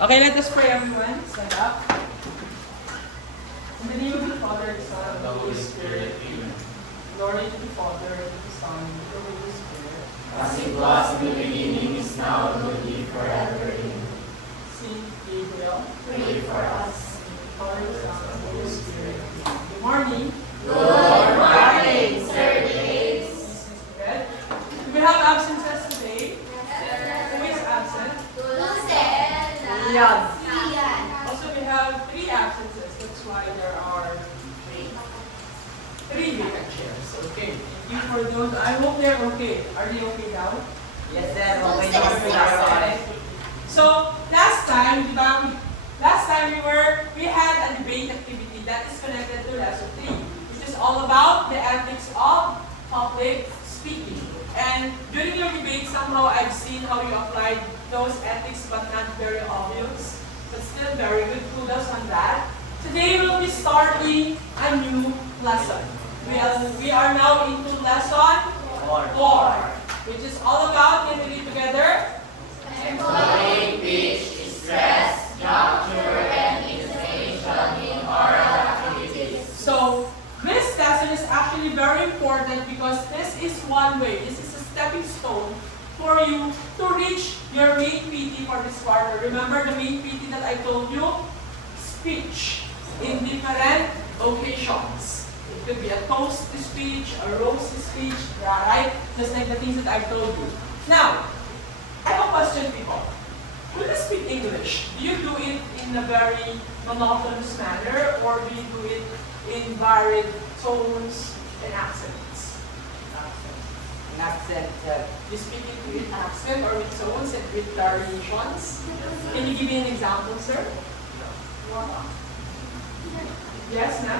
Okay, let us pray, everyone. Stand up. In the name of the Father, the Son, and the Holy Spirit. Amen. Glory to the Father, to the Son, and to the Holy Spirit. As it was in the beginning, is now, and will be forever. Amen. Saint Gabriel, Pray for us. Father, the Son, and the Holy Spirit. Good morning. Good morning, Sir James. Do we have absences today? Who is absent? Yes. Also, we have 3 absences. That's why there are 3 vacant chairs. Okay. Thank you for those. I hope they're okay. Are they okay now? Yes, sir. Okay. So last time we had a debate activity that is connected to lesson 3, which is all about the ethics of public speaking. And during your debate, somehow I've seen how you applied those ethics, but not very obvious. But still very good. Kudos on that. Today we'll be starting a new lesson. We are now into lesson 4, which is all about, can we read together? Employing speech, stress, structure, and intonation in oral activities. So this lesson is actually very important because this is one way, this is a stepping stone for you to reach your main PT for this quarter. Remember the main PT that I told you? Speech in different occasions. It could be a toast speech, a roast speech, right? Just like the things that I told you. Now, I have a question, people. When you speak English, do you do it in a very monotonous manner or do you do it in varied tones and accents? Accent. You speak it with accent or with tones and with variations? Can you give me an example, sir? Yes, ma'am?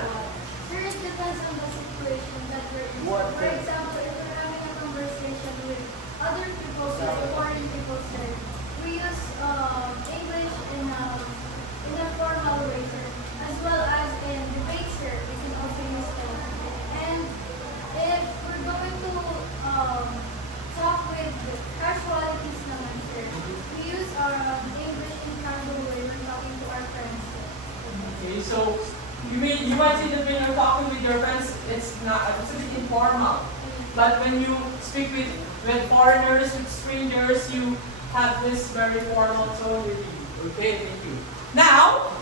Sir, it depends on the situation that we're in. What For thing? example, if we're having a conversation with other people, sir, foreign people, sir, we use English in a formal way, sir, as well as in debate, sir, we can also use it. And if we're going to talk with casualties naman, sir, we use English in casual way when talking to our friends, sir. Okay, so you might say that when you're talking with your friends, it's a bit informal. But when you speak with foreigners, with strangers, you have this very formal tone with you. Okay, thank you. Now,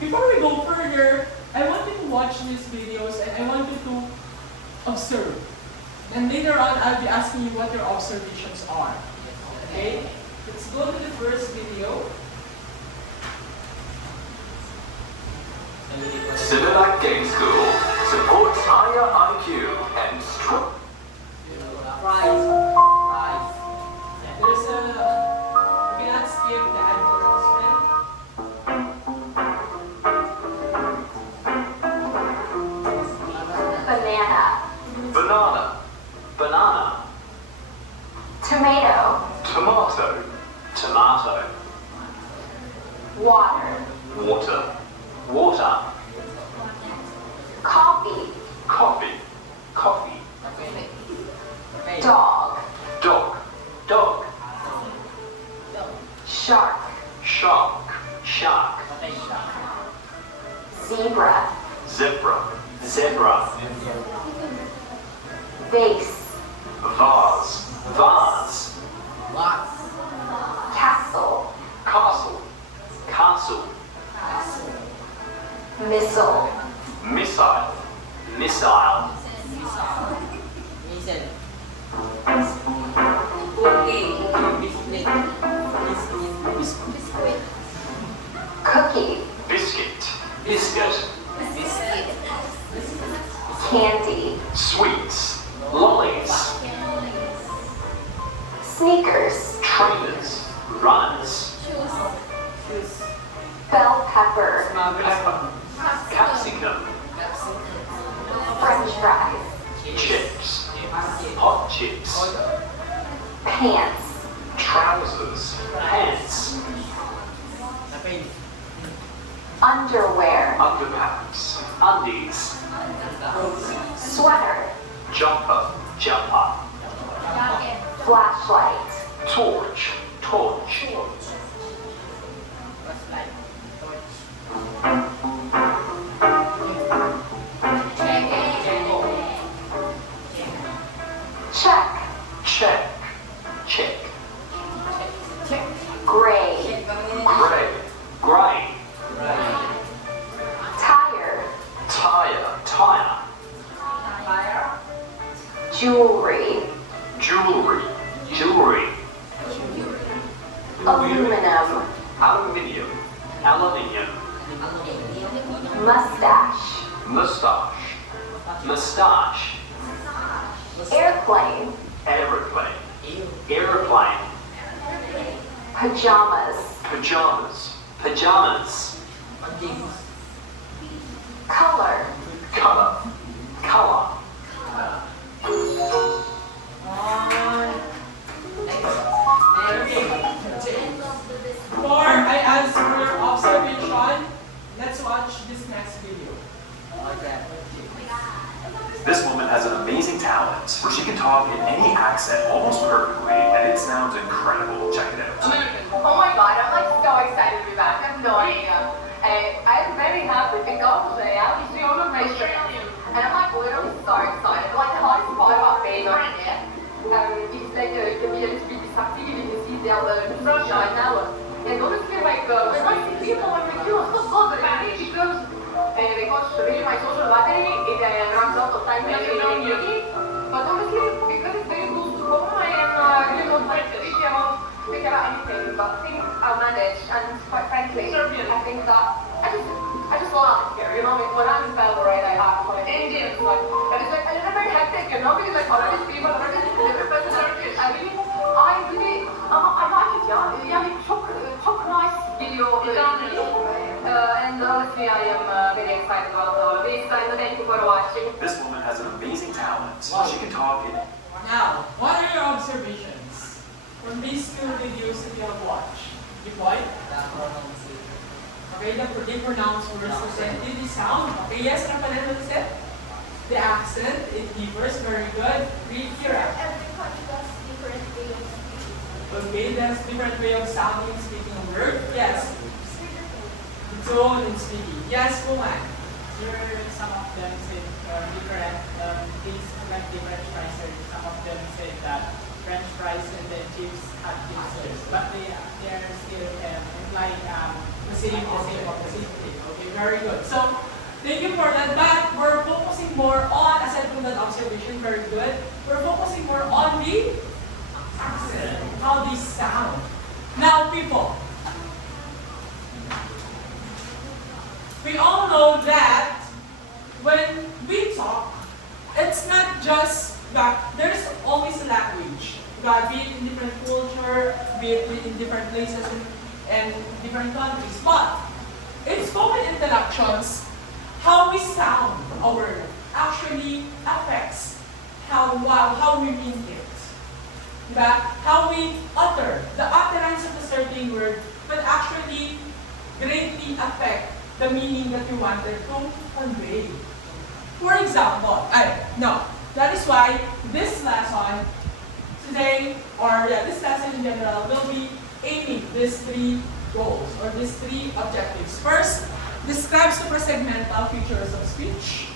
before we go further, I want you to watch these videos and I want you to observe. And later on, I'll be asking you what your observations are. Okay? Let's go to the first video. Similac Game School supports higher IQ and strong. There's a, you cannot skip the advertisement. Banana. Banana. Tomato, Tomato. Tomato. water, Water. Water. coffee, Coffee. Coffee. dog, Dog. Dog. shark, Shark. Shark. zebra, Zebra. Zebra. vase, Vase. Vase. castle, Castle. Castle. missile, Missile. Missile. cookie, Biscuit. Biscuit. candy, Sweets. Lollies. sneakers, Trainers. Runners. bell pepper, Pepper. Capsicum. french fries, Chips. Hot chips. pants, Trousers. Pants. underwear, Underpants. Undies. sweater, Jumper. Jumper. flashlight, Torch. Torch. Gray. Gray. Gray. Tire. Tire. Tire. Jewelry. Jewelry. Jewelry. Aluminum. Aluminium. Aluminium. Mustache. Mustache. Mustache. Airplane. Aeroplane. Aeroplane. Pajamas. Pajamas. Pajamas. Color. Color. Color. Before I ask for your observation, let's watch this next video. This woman has an amazing talent where she can talk in any accent almost perfectly, and it sounds incredible. Check it out. Oh my god, I'm like so excited to be back. I have no idea. I'm very happy because I'm still on my trip. And I'm like literally so excited. Like the hardest part about being on here is like the ability to be distracted and you see the sunshine now. And honestly, like, when I see people, I'm like, you are so bothered because really my social battery it runs out of time every day. But honestly, because it's very close to home, I am really not like thinking about anything. But I think I'll manage, and quite frankly, I think that I just love it here. You know, when I'm in Belgrade, I have like Indians, like, but it's like a little bit hectic, you know, because like all of these people, all of these different personalities. I like it, yeah. Yani çok nice geliyor. And honestly, I am very excited about all of this. And thank you for watching. This woman has an amazing talent. She can talk in Now, what are your observations from these two videos that you have watched? You point? Okay, they pronounce words presented, the sound. Okay, yes, Rafael, what is it? The accent, it differs, very good. Read here. Every country has different way of speaking. Okay, that's different way of sounding, speaking a word. Yes. The tone in speaking. Yes, Kuman. Here, some of them say different things like the French fries. Some of them say that French fries and the chips have differences, but they are still implying The same thing. Okay, very good. So, thank you for that. But we're focusing more on, aside from that observation, very good. We're focusing more on the accent, how they sound. Now, people, we all know that when we talk, it's not just that there's always a language. Be it in different culture, be it in different places and different countries. But in spoken interactions, how we sound a word actually affects how we mean it. How we utter, the utterance of a certain word will actually greatly affect the meaning that you wanted to convey. For example, that is why this lesson today, or this lesson in general, will be aiming these three goals, or these three objectives. First, describe suprasegmental features of speech.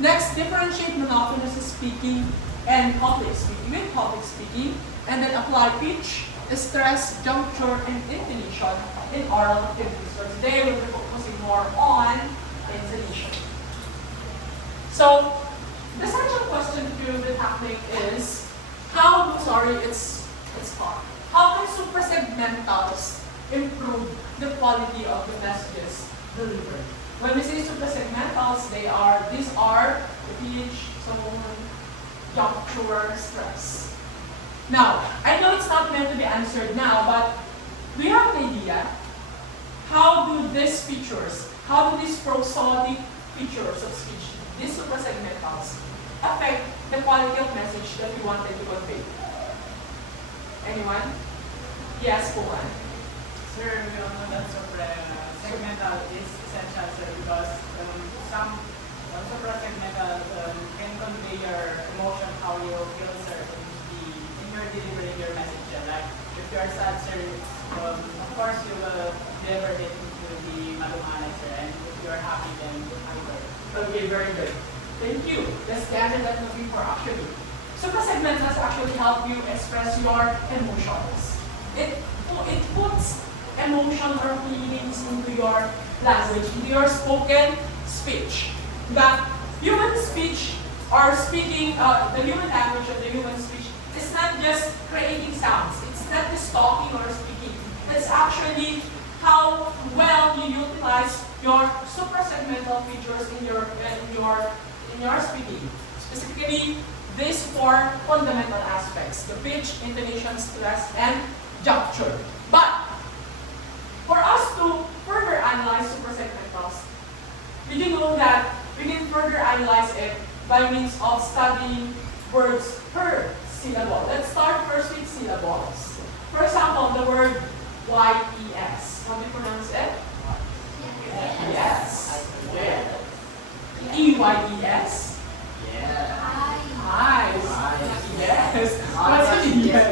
Next, differentiate monotonous speaking and public speaking with public speaking. And then apply pitch, stress, juncture, and intonation in oral activities. So today we'll be focusing more on intonation. So, the central question to the technique is, it's hard. How can suprasegmentals improve the quality of the messages delivered? When we say suprasegmentals, these are the pitch, tone, juncture, stress. Now, I know it's not meant to be answered now, but do you have an idea? How do these prosodic features of speech, these suprasegmentals, affect the quality of message that you wanted to convey? Anyone? Yes, Kuman. Sir, we all know that suprasegmental is essential, sir, because some suprasegmental can convey your emotion, how you feel, sir, in your delivering your message. Like, if you are sad, sir, of course you will deliver it into the malumanay, sir, and if you are happy, then hyper. Okay, very good. Thank you. The standard I'm looking for actually. Suprasegmentals actually help you express your emotions. it puts emotion or feelings into your language, into your spoken speech. That human speech or speaking, the human language of the human speech is not just creating sounds. It's not just talking or speaking. It's actually how well you utilize your suprasegmental features in your speaking. Specifically, these four fundamental aspects: the pitch, intonation, stress, and juncture. But for us to further analyze suprasegmentals, did you know that we can further analyze it by means of studying words per syllable? Let's start first with syllables. For example, the word Y-E-S. How do you pronounce it? Yes. E-Y-E-S. Eyes. Yes. What's yes?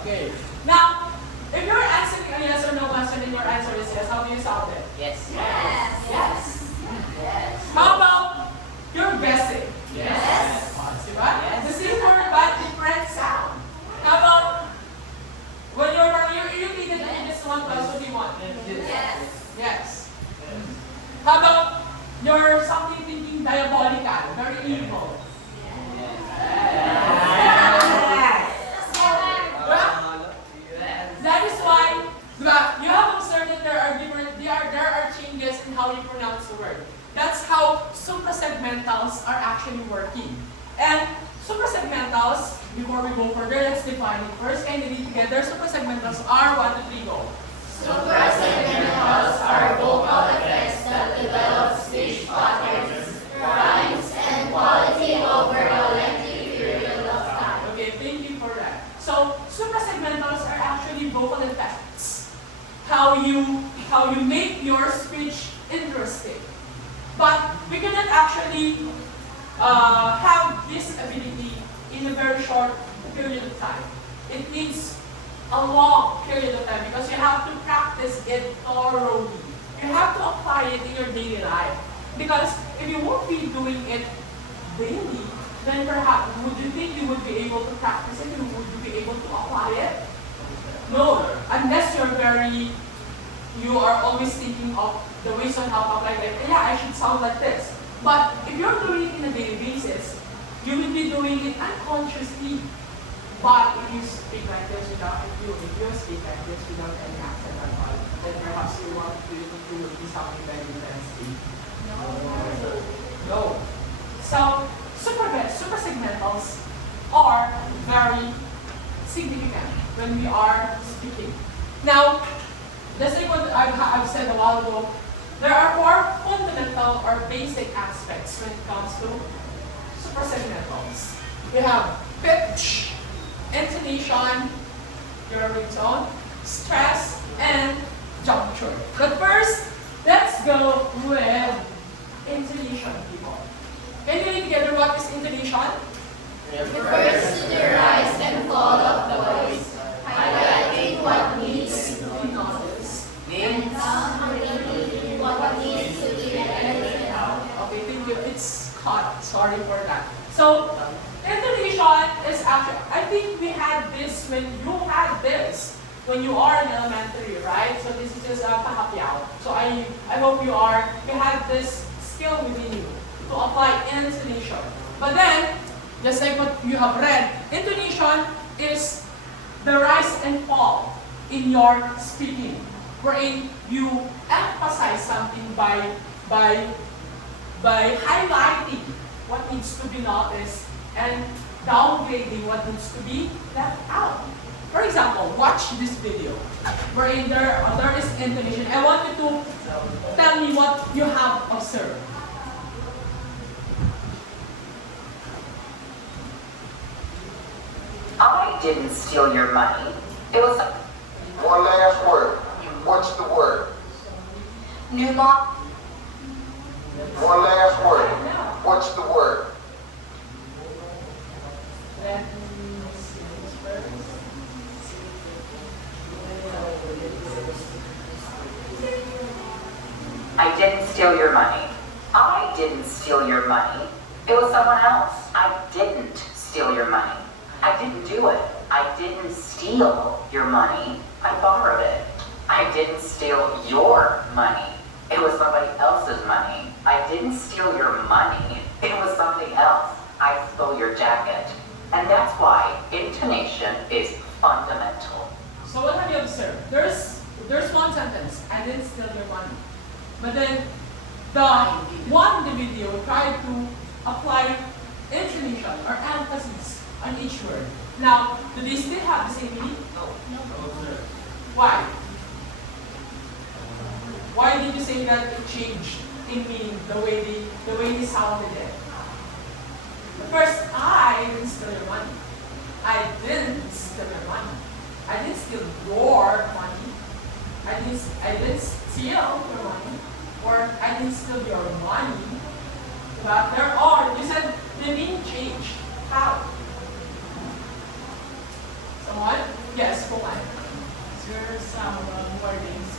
Okay. Now, if you're answering a yes or no question and your answer is yes, how do you sound it? Yes. Yes. Yes. Yes. How about you're guessing? Yes. Diba? Yes. The same word but different sound. How about when you're repeated in this one plus what do you want? Yes. Yes. How about you're something thinking diabolical, very evil? That is why you have observed that there are changes in how you pronounce the word. That's how suprasegmentals are actually working. And suprasegmentals, before we go further, let's define it first. Can you read together? Suprasegmentals are 1, 2, 3, go. Suprasegmentals are vocal effects that develop speech patterns, rhymes, and quality over a lengthy period of time. Okay, thank you for that. So, suprasegmentals are actually vocal effects. How you make your speech interesting. But we cannot actually have this ability in a very short period of time. It needs a long period of time because you have to practice it thoroughly. You have to apply it in your daily life. Because if you won't be doing it daily, then perhaps would you think you would be able to practice it? Would you be able to apply it? No, unless you are always thinking of the ways on how to apply it. Yeah, I should sound like this. But if you're doing it in a daily basis, you will be doing it unconsciously. But if you speak like this if you speak like this without any accent at all, then perhaps you want to be sounding very fancy. No. So suprasegmentals are very significant when we are speaking. Now, just like what I've said a while ago, there are four fundamental or basic aspects when it comes to suprasegmentals. We have pitch, intonation, your ringtone, stress, and juncture. But first, let's go with intonation, people. Can you read together what is intonation? Refers to the rise and fall of the voice, highlighting what needs to be noticed, and downplaying what needs to be edited out. Okay, thank you. It's cut. Sorry for that. So, intonation is actually, I think we had this when you had this when you are in elementary, right? So this is just a kahapyaw. So I hope you have this skill within you to apply intonation. But then, just like what you have read, intonation is the rise and fall in your speaking, wherein you emphasize something by highlighting what needs to be noticed and downgrading what needs to be left out. For example, watch this video wherein there is intonation. I want you to tell me what you have observed. I didn't steal your money. It was One last word. What's the word? Numa. One last word. What's the word? Let me see this first. I didn't steal your money. I didn't steal your money. It was someone else. I didn't steal your money. I didn't do it. I didn't steal your money. I borrowed it. I didn't steal your money. It was somebody else's money. I didn't steal your money. It was something else. I stole your jacket. And that's why intonation is fundamental. So what have you observed? There's one sentence, I didn't steal your money. But then the one in the video tried to apply intonation or emphasis on each word. Now, do they still have the same meaning? No. Why? Why did you say that it changed in meaning the way they sounded it? First, I didn't steal your money. I didn't steal your money. I didn't steal your money. I didn't steal your money. Or I didn't steal your money. But there are, you said the meaning changed. How? Someone? Yes, go on. There are some wordings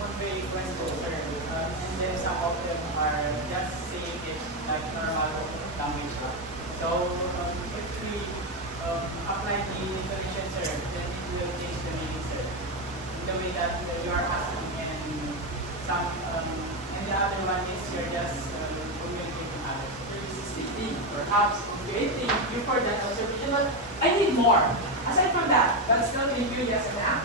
convey questions, and then some of them are just saying it like normal language. So if we apply the intonation, sir, then it will change the meaning, sir. The way that you are asking, and some and the other one is you're just communicating others. Perhaps, okay, thank you for that observation, but I need more. Aside from that, but still thank you, yes and now.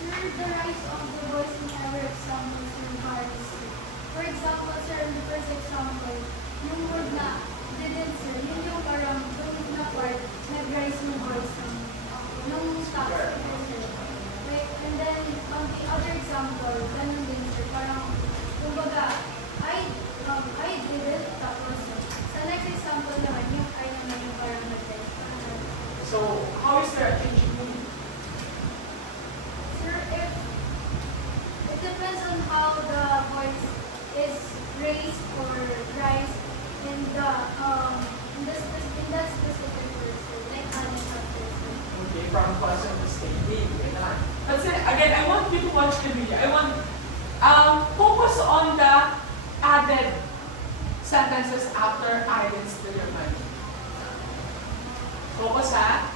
Sir, the rise of the voice in every example varies. For example, sir, in the first example, yung word na didn't, sir, yun yung parang yung na part, nag-rise yung voice nung stop, sir. Wait, and then, on the other example, ganun din, sir, parang, kumbaga, I didn't, tapos, sa next example naman, yung I naman yung parang nag-rise. So, how is there a change in meaning? Sir, if it depends on how the voice is raised or rise in that specific word, sir, like other chapters. Okay, from question to statement. But again, I want you to watch the video. I want focus on the added sentences after I didn't steal your money. Focus ha?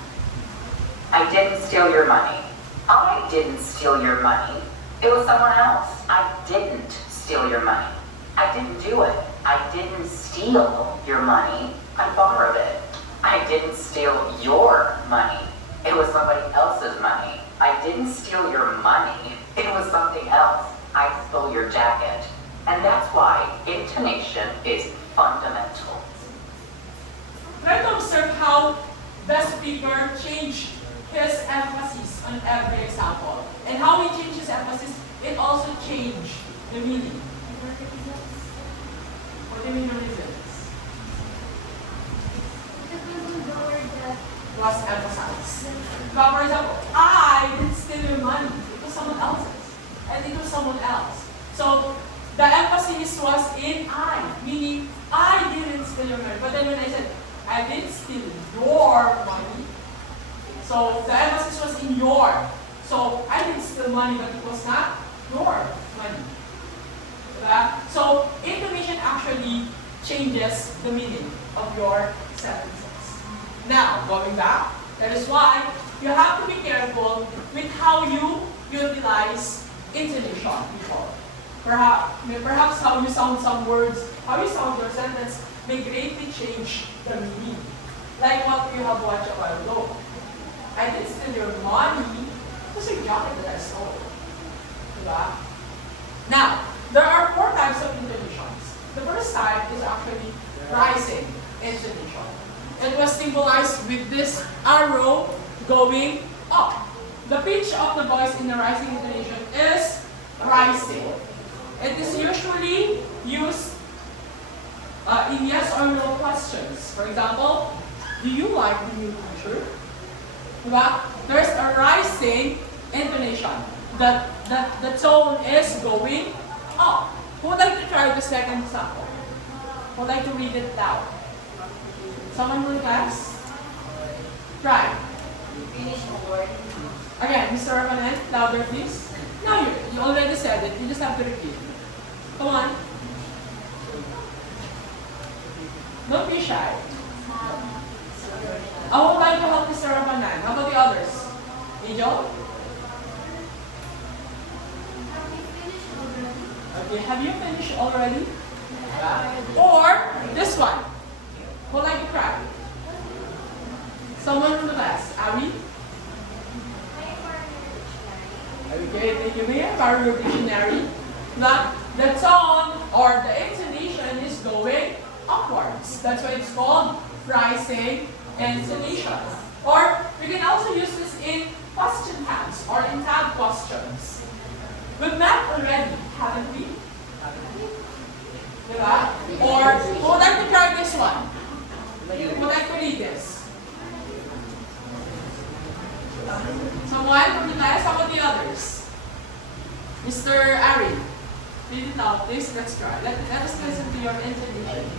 I didn't steal your money. I didn't steal your money. It was someone else. I didn't steal your money. I didn't do it. I didn't steal your money. I borrowed it. I didn't steal your money. It was somebody else's money. I didn't steal your money. It was something else. I stole your jacket. And that's why intonation is fundamental. Try to observe how the speaker changed his emphasis on every example. And how he changed his emphasis, it also changed the meaning. What do you mean the reasons? Was emphasized. But for example, I didn't steal your money. It was someone else's. And it was someone else. So the emphasis was in I, meaning I didn't steal your money. But then when I said, I didn't steal your money, so the emphasis was in your. So I didn't steal money, but it was not your money. Diba? So intonation actually changes the meaning of your sentences. Now, going back, that is why you have to be careful with how you utilize intonation, people. Perhaps how you sound some words, how you sound your sentence may greatly change the meaning. Like what you have watched a while ago. I didn't steal your money. It was a jacket that I stole. Diba? Now, there are 4 types of intonations. The first type is actually rising intonation. It was symbolized with this arrow going up. The pitch of the voice in the rising intonation is rising. It is usually used in yes or no questions. For example, do you like the new teacher? Diba? There's a rising intonation. The tone is going up. Who would like to try the second sample? Who would like to read it loud? Someone in class? Try. Finish the word. Again, Mr. Rafael, louder please. No, you already said it. You just have to repeat. Come on. Don't be shy. I would like to help Mr. Rabanan. How about the others? Angel? Okay, have you finished already? Or this one. Who like to crack? Someone from the class. Ari? Okay, thank you. May I borrow your dictionary? Now, the tone or the intonation is going upwards. That's why it's called rising intonation. Or we can also use this in question tags or in tag questions. We've met already, haven't we? Diba? Or who would like to try this one? Who would like to read this? Someone from the class? How about the others? Mr. Ari, read it out, please. Let's try. Let us listen to your intonation.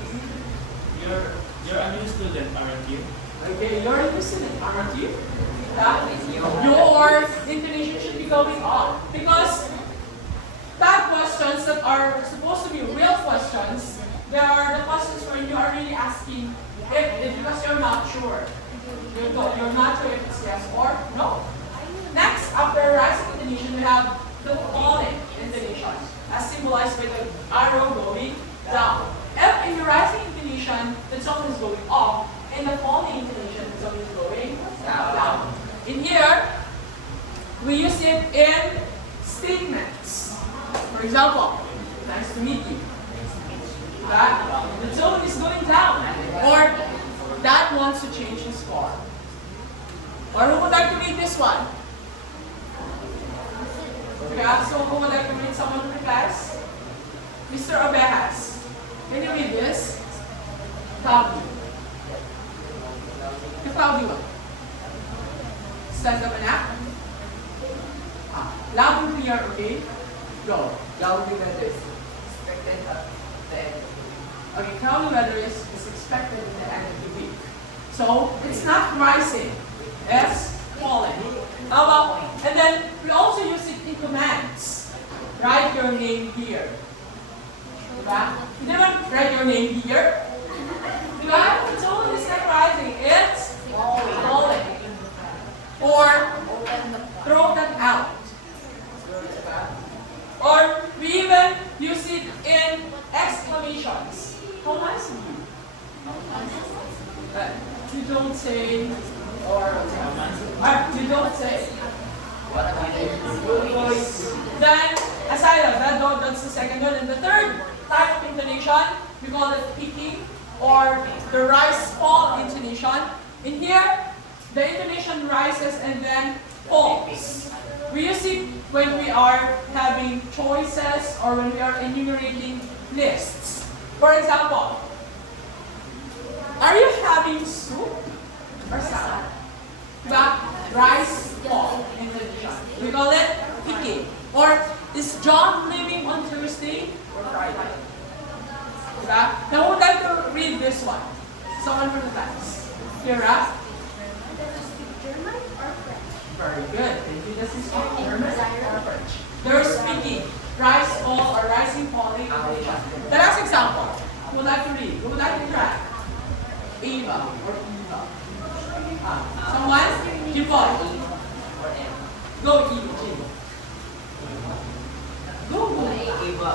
You're a new student, aren't you? Okay, you're a new student, aren't you? Your intonation should be going up because tag questions that are supposed to be real questions, they are the questions where you are really asking if because you're not sure. You're not sure if it's yes or no. Next, after rising intonation, we have the falling intonation, as symbolized by the arrow going down. If in the rising intonation, the tone is going up, in the falling intonation, the tone is going down. In here, we use it in statements. For example, nice to meet you. That the tone is going down, or that wants to change his car. Or who would like to read this one? Yeah, so who would like to read someone from the class? Mr. Obejas. Can you read this? Cloudy. The cloudy one. Stand up and act. Loud and clear, okay? Go. Cloudy weather is expected at the end. Okay, cloudy weather is expected at the end of the week. So it's not rising. It's falling. How about, and then we also use it in commands. Write your name here. Diba? You never write your name here. Diba? The tone is not rising. It's falling. Or throw that out. Or we even use it in exclamations. How nice of you. You don't say, or you don't say. Then, aside of that, that's the second one. And the third type of intonation, we call it picking or the rise fall intonation. In here, the intonation rises and then falls. We use it when we are having choices or when we are enumerating lists. For example, are you having soup or salad? Rise, fall, intonation. We call it picking. Or is John leaving on Thursday or Friday? Now who would like to read this one? Someone from the class. Kira? German or French? Very good. Thank you. Does he speak German or French? They're speaking rise, fall, or rising, falling, intonation. The last example. Who would like to read? Who would like to try? Eva or Eva. Someone? Jipon. Go, Eva. Go. Eva.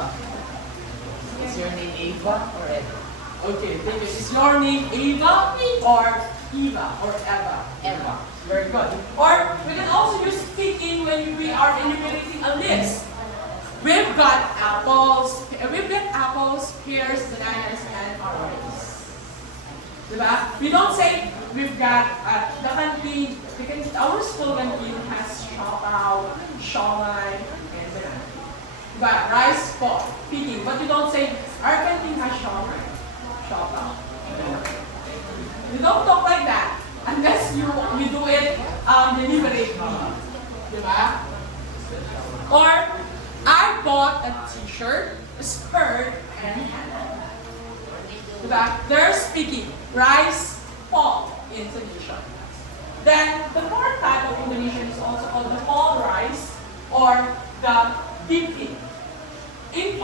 Is your name Eva or Eva? Okay, thank you. Is your name Eva or Eva or Eva? Eva. Very good. Or we can also use speaking when we are enumerating a list. We've got apples, pears, bananas, and oranges. Diba? We don't say we've got the canteen. Our school canteen has siopaw, siomai, and banana. Diba? Rice, pot, picking. But you don't say our canteen has siopaw. You don't talk like that unless you do it deliberately. Diba? Or I bought a t-shirt, a skirt, and a hat. Diba? They're speaking. Rise, fall, intonation. Then the fourth type of intonation is also called the fall rise or the dipping. In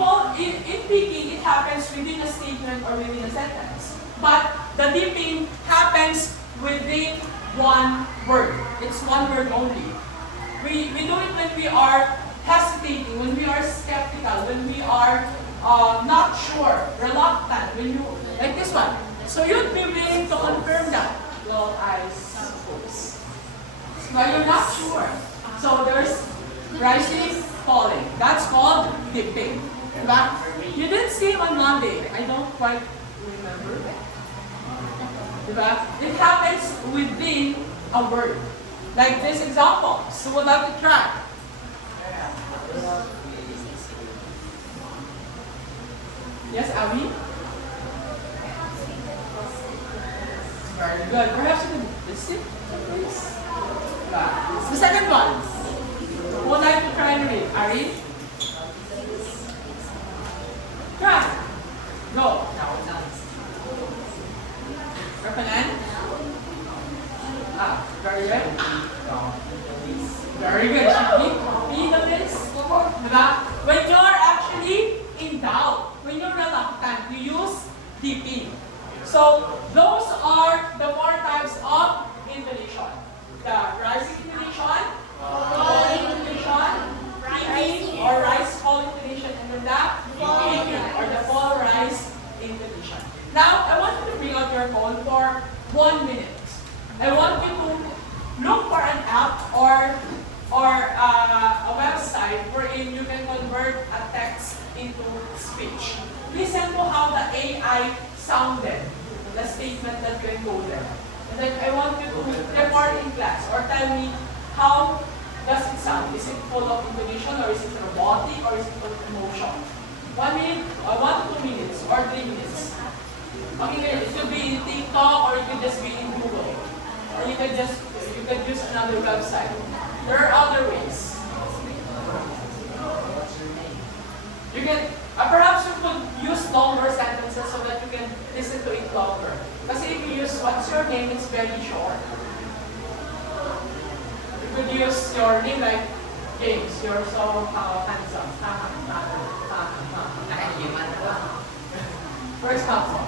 picking, it happens within a statement or within a sentence. But the dipping happens within one word. It's one word only. We do it when we are hesitating, when we are skeptical, when we are not sure, reluctant, when you, like this one. So you'd be willing to confirm that. Well, I suppose. Now you're not sure. So there's rising, falling. That's called dipping. But you didn't see him on Monday. I don't quite remember. It happens within a word. Like this example. So we'll have to try. Yes, Abby? Very good. Perhaps you can listen, please. The second one. Who would like to try and read? Ari? Try. Go. Recommend? Very good. Very good. Should we copy the list? When you're actually in doubt, when you're reluctant, you use DP. So those are the four types of intonation. The rising intonation, falling intonation, creeping or rise fall intonation, and then the creeping or the fall rise intonation. Now I want you to bring out your phone for 1 minute. I want you to look for an app or a website wherein you can convert a text into speech. Listen to how the AI sounded, the statement that you encoded. And then I want you to report in class or tell me how does it sound. Is it full of intonation or is it robotic or is it full of emotion? 1 minute, 1 to 2 minutes or 3 minutes. Okay, it could be in TikTok or it could just be in Google. Or you could use another website. There are other ways. You can, perhaps you could use longer sentences so that you can listen to it longer. Because if you use what's your name, it's very short. You could use your name like James. You're so handsome. For example.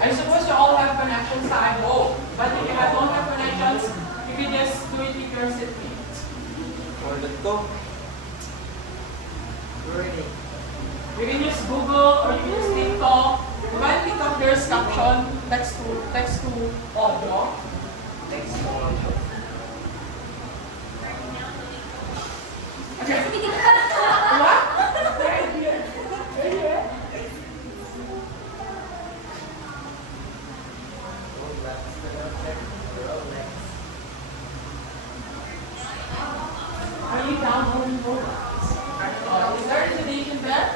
I suppose you all have connections to IO, but if you don't have connections, you can just do it with your seatmate. Or the go. You can use Google or you can use TikTok. When TikTok there's caption, text to audio. Text to audio. Okay. What? Right here. Right here. Are you downloading programs? Is there intonation there?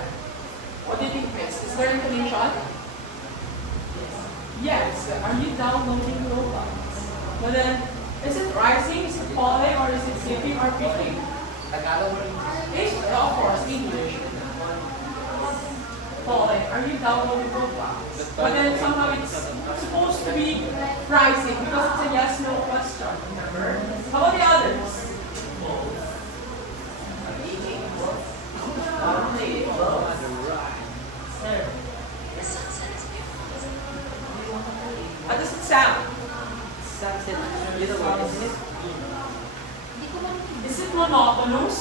What do you think, Chris? Is there intonation? Yes. Are you downloading programs? But then, is it rising, is it falling, or is it slipping or peaking? Of course, English. Falling. Are you downloading programs? But then somehow it's supposed to be rising because it's a yes/no question. Remember? How about the others? How does it sound? Is it monotonous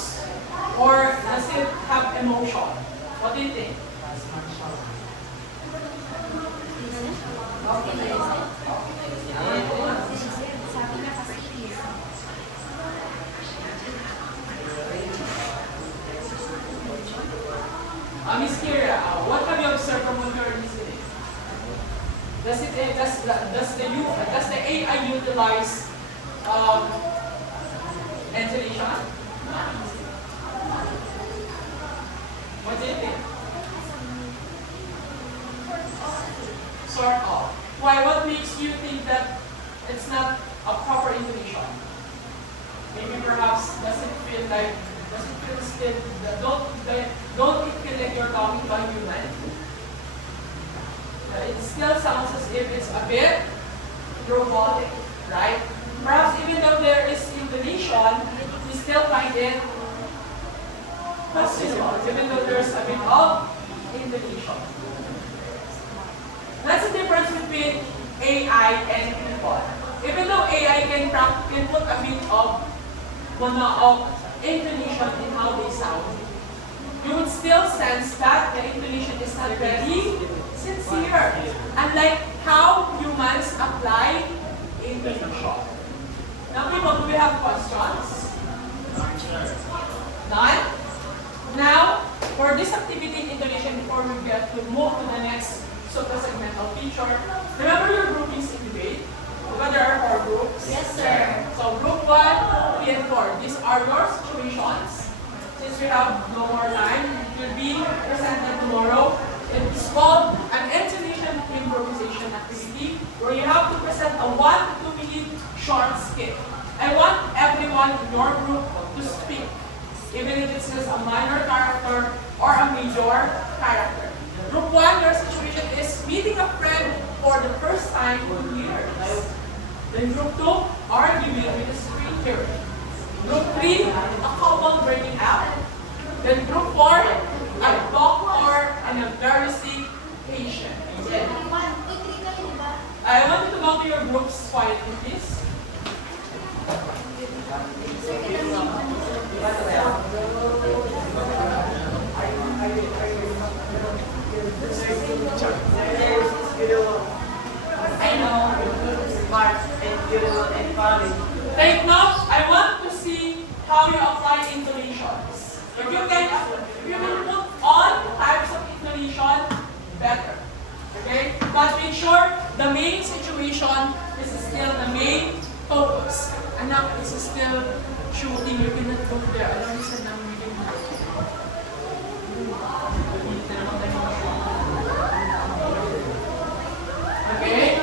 or does it have emotion? What do you think? Miss Kira, what have you observed from what you're listening? Does the AI utilize intonation? What do you think? Sort of. Why? What makes you think that it's not a proper intonation? Maybe perhaps does it feel still? Don't it feel like you're talking to a human? It still sounds as if it's a bit robotic, right? Perhaps even though there is intonation, we still find it questionable, even though there's a bit of intonation. difference between AI and people. Even though AI can put a bit of intonation in how they sound, you would still sense that the intonation is not very sincere. Unlike how humans apply intonation. Now people, do we have questions? None? Now, for this activity in intonation, before we get to move to the next suprasegmental feature, remember your groupings in debate? Because there are 4 groups. Yes, sir. So group 1, 3, and 4. These are your situations. Since we have no more time, it will be presented tomorrow. It's called an intonation improvisation activity where you have to present a 1 to 2 minute short skit. I want everyone in your group to speak, even if it's just a minor character or a major character. Group 1, your situation is meeting a friend for the first time in years. Then group 2, arguing with a stranger. Group 3, a couple breaking up. Then group 4, a doctor and a very sick patient. I want you to go to your groups quietly, please. I know. Smart and beautiful and funny. Take note. I want to see how you apply intonations. If you will put all types of intonation, better. Okay? But make sure the main situation is still the main focus. Anak, it's still shooting. You cannot go there. Alam mo sa namin yung okay?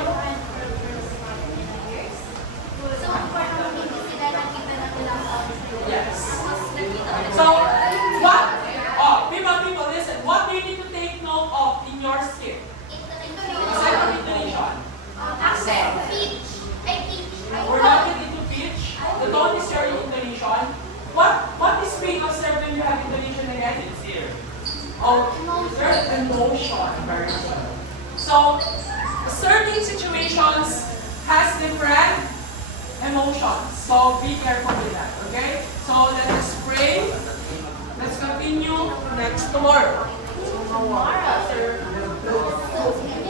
Yes. So, what? Oh, people, listen. What do you need to take note of in your skit? Aside from intonation. Accent. Pitch. We're not getting into pitch. The tone is your intonation. What is being observed when you have intonation again? Sincere. Oh, there's emotion. Very good. So, certain situations has different emotions. So, be careful with that, okay? So, let us pray. Let's continue next tomorrow. Tomorrow.